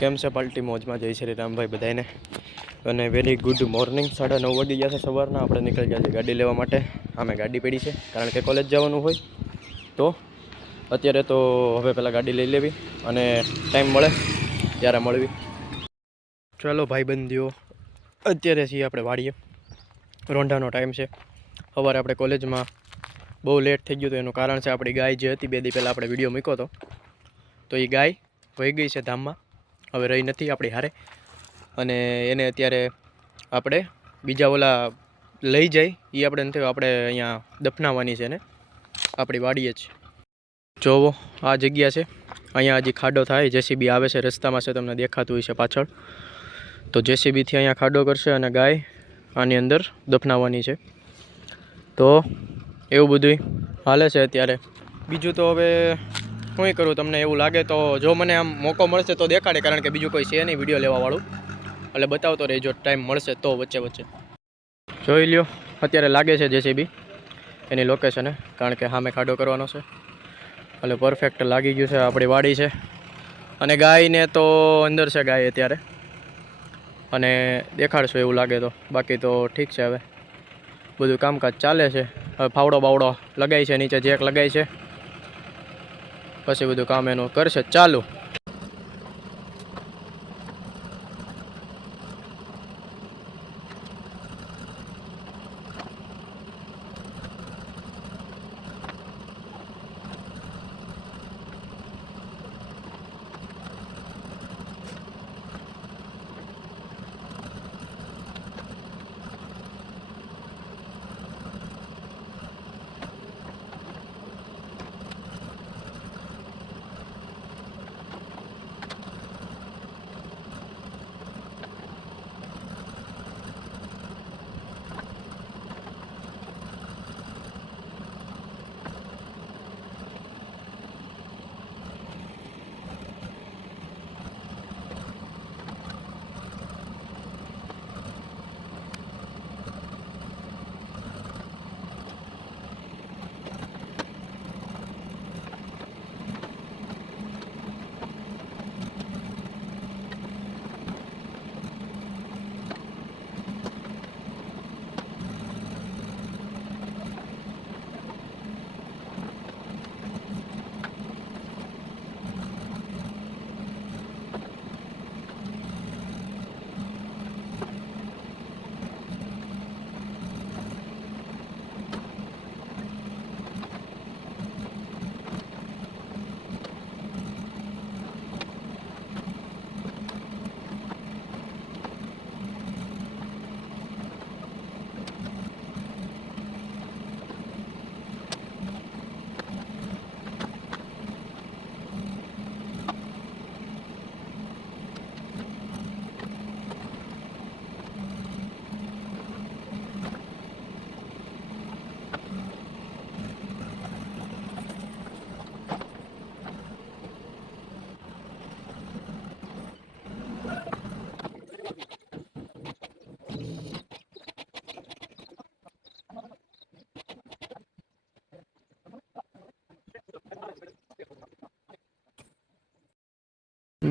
કેમ છે પાલટી મોજમાં? જય શ્રી રામભાઈ બધાને અને વેરી ગુડ મોર્નિંગ. 9:30 વાગી ગયા છે સવારના. આપણે નીકળી ગયા છીએ ગાડી લેવા માટે. અમે ગાડી પડી છે કારણ કે કોલેજ જવાનું હોય. તો અત્યારે તો હવે પહેલાં ગાડી લઈ લેવી અને ટાઈમ મળે ત્યારે મળવી. ચાલો ભાઈબંધીઓ, અત્યારે છીએ આપણે વાડીએ. રોંઢાનો ટાઈમ છે. સવારે આપણે કોલેજમાં બહુ લેટ થઈ ગયું હતું. એનું કારણ છે આપણી ગાય જે હતી 2 દી પહેલાં આપણે વિડીયો મૂક્યો હતો, તો એ ગાય વહી ગઈ છે ધામમાં. હવે રહી નથી આપણી હારે. અને એને અત્યારે આપણે બીજા ઓલા લઈ જાય એ આપણે નથી, આપણે અહીંયા દફનાવવાની છે ને આપણી વાડીએ જ. જોવો આ જગ્યા છે. અહીંયા હજી ખાડો થાય. જેસીબી આવે છે, રસ્તામાં છે, તમને દેખાતું હોય છે પાછળ. તો જેસીબીથી અહીંયા ખાડો કરશે અને ગાય આની અંદર દફનાવવાની છે. તો એવું બધું હાલે છે અત્યારે. બીજું તો હવે શું કરું, તમને એવું લાગે તો જો મને આમ મોકો મળશે તો દેખાડે, કારણ કે બીજું કોઈ છે નહીં વિડીયો લેવાવાળું. એટલે બતાવતો રહેજો ટાઈમ મળશે તો વચ્ચે વચ્ચે. જોઈ લ્યો અત્યારે લાગે છે જેસીબી એની લોકેશને, કારણ કે સામે ખાડો કરવાનો છે. એટલે પરફેક્ટ લાગી ગયું છે. આપણી વાડી છે અને ગાયને તો અંદર છે ગાય અત્યારે, અને દેખાડશો એવું લાગે તો. બાકી તો ઠીક છે, હવે બધું કામકાજ ચાલે છે. હવે ફાવડો બાવડો લગાય છે, નીચે જેક લગાય છે, પછી બધું કામ એનું કરશે ચાલુ.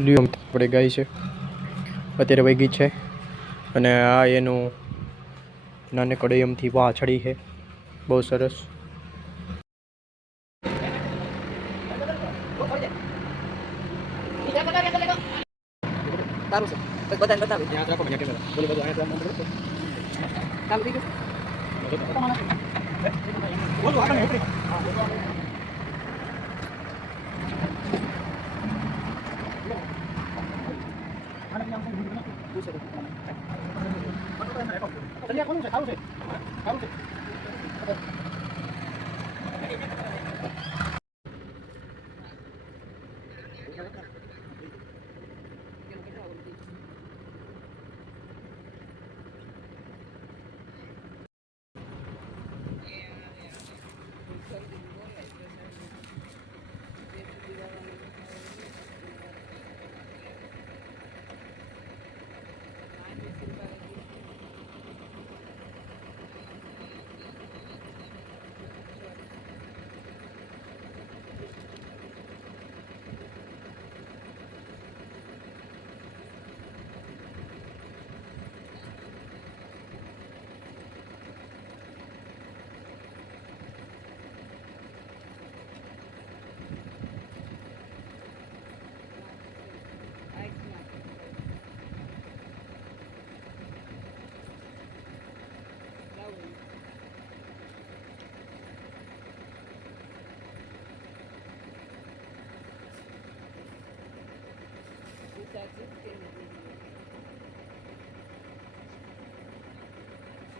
લ્યો આપણે ગાય છે અત્યારે વહી છે, અને આ એનું નાનકડી એમથી વાછડી છે, બહુ સરસ. સારું છે, બધાને બતાવી ત્યાં રાખો મને કેમેરા બોલી બધું અહીંયા ચાલુ થઈ ગયું. બોલો આગળ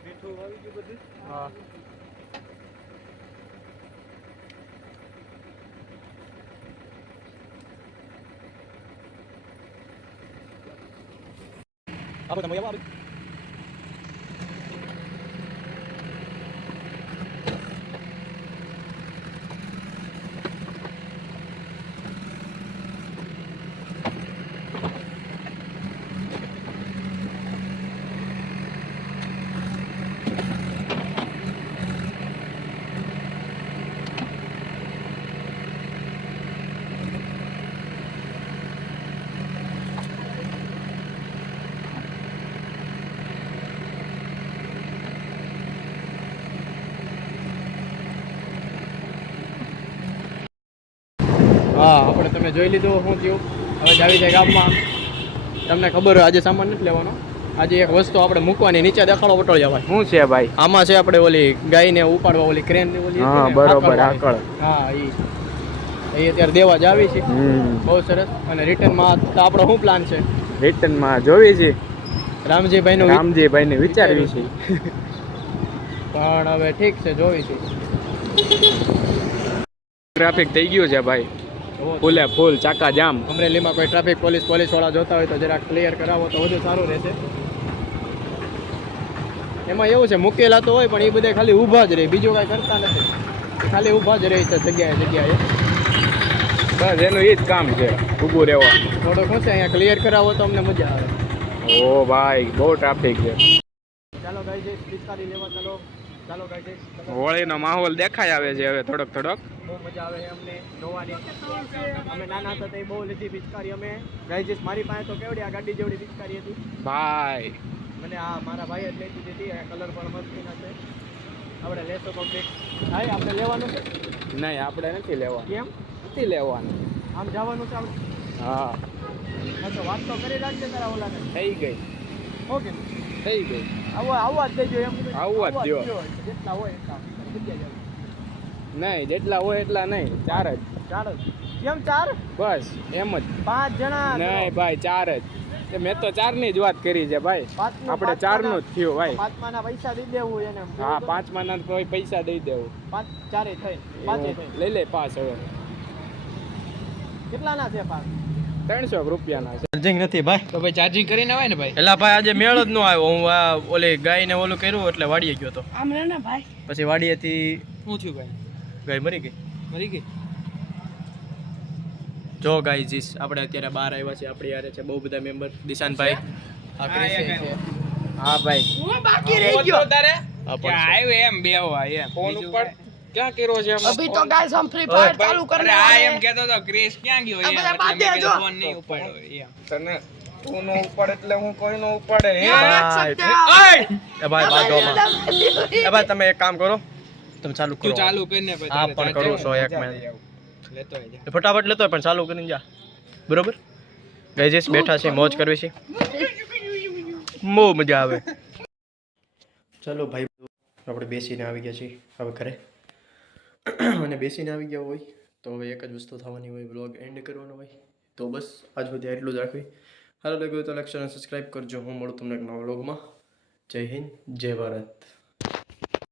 મીઠું આવી ગયું બધું. હા apa namanya apa? હા આપણે તમે જોઈ લીધું શું થયું. હવે જાવી જાય ગામમાં. તમને ખબર હોય આજે સામાન નથી લેવાનો. આજે એક વસ્તુ આપણે મૂકવાની નીચે દેખાડો વટોળ જવાય. શું છે ભાઈ? આમાં છે આપણે ઓલી ગાયને ઉપાડવા ઓલી ક્રેન ની ઓલી. હા બરોબર આકળ. હા એ અત્યારે દેવા જ આવી છે. બહુ સરસ. અને રિટર્નમાં તો આપણો શું પ્લાન છે? રિટર્નમાં જોવી છે રામજીભાઈ ને વિચારવી છે. પણ હવે ઠીક છે જોવી છે. ટ્રાફિક થઈ ગયું છે ભાઈ. ફૂલે ફૂલ ચાકા જામ. અમરેલીમાં કોઈ ટ્રાફિક પોલીસ વાળા જોતા હોય તો જરાક ક્લિયર કરાવો તો વધુ સારું રહેશે. એમાં એવું છે મૂકેલા તો હોય પણ એ બધા ખાલી ઊભા જ રહે, બીજું કાંઈ કરતા નથી. ખાલી ઊભા જ રહે છે જગ્યાએ. બસ એનું એ જ કામ છે, ઊભું રહેવાનું. થોડુંક શું છે અહીંયા ક્લિયર કરાવો તો અમને મજા આવે. ઓ ભાઈ બહુ ટ્રાફિક છે. ચાલો ગાઈ જઈશ પિચકારી લેવા. ચાલો ગાઈ જઈશ. હોળીનો માહોલ દેખાય આવે છે હવે થોડોક. બહુ મજા આવે છે અમને જોવાની. અમે નાના હતા તો બહુ લીધી પિચકારી અમે. ગાઈ જઈશ મારી પાસે તો કેવડી આ ગાડી જેવડી પિચકારી હતી ભાઈ. મને આ મારા ભાઈએ જ લઈ દીધી હતી. કલર પણ મસ્તીના છે. આપણે લેશો પબ્લિક. ભાઈ આપણે લેવાનું છે? નહીં આપણે નથી લેવાનું. કેમ નથી લેવાનું? આમ જવાનું છે આપણે. હા તો વાત તો કરી રાખજે તારા ઓલાને. થઈ ગઈ. ઓકે થઈ ગઈ. આવવા જ દેજો એમ. આવવા જ દો. જેટલા હોય એટલા નહીં, જેટલા હોય એટલા નહીં. ચાર જ. કેમ 4? બસ એમ જ. 5 જણા નહીં ભાઈ, 4 જ. મેં તો 4 ની જ વાત કરી છે ભાઈ. આપણે 4 નું જ થયું ભાઈ. 5 ના પૈસા દઈ દેવું એને. હા 5 ના કોઈ પૈસા દઈ દેવું. 5 4 થઈ 5 થઈ. લઈ લે 5 હવે. કેટલા ના છે 5? 300 રૂપિયાના છે. ચાર્જિંગ નથી ભાઈ. તો ભાઈ ચાર્જિંગ કરીને આવે ને ભાઈ. એલા ભાઈ આજે મેળ જ ન આવ્યો. હું ઓલી ગાય ને ઓલું કર્યું એટલે વાડીએ ગયો તો. આમ ને ભાઈ. પછી વાડીએથી શું થયું ભાઈ? ગાય મરી ગઈ. જો ગાય જીસ આપણે અત્યારે બહાર આવ્યા છે. આપણી યારે છે બહુ બધા મેમ્બર. દિશાનભાઈ આ ક્રિશ છે. હા ભાઈ હું બાકી રહી ગયો તારે. આવ્યો એમ બેવા એમ ફોન ઉપર ક્યાં કર્યો છે? અભી તો ગાઈસ हम फ्री फायर चालू करने आ रहे हैं. एम कहतो तो क्रिश ક્યાં ગયો એમ એટલે મેં ફોન નહીં ઉપાડ્યો એમ. તને તું નો ઉપાડ એટલે હું કોઈ નો ઉપાડે હે. એ ભાઈ બાજોમાં. તમે એક કામ કરો, તમે ચાલુ કરો. તું ચાલુ કરીને પછી હા પણ કરું 101 મિનિટ લેતો આય. ફટાફટ લેતો પણ ચાલુ કરીને જા. બરોબર ગાઈસ બેઠા છે, મોજ કરવી છે. બહુ મજા આવે. ચલો ભાઈ આપણે બેસીને આવી ગયા છીએ હવે ઘરે. અને બેસીને આવી ગયા હોય તો હવે એક જ વસ્તુ થવાની હોય, વ્લોગ એન્ડ કરવાનો હોય. તો બસ આજ સુધી એટલું જ રાખવી. હાલો લાગ્યું તો લાઈક શેર અને સબસ્ક્રાઈબ કરજો. હું મળું તમને એક નવા વ્લોગમાં. જય હિન્દ, જય ભારત.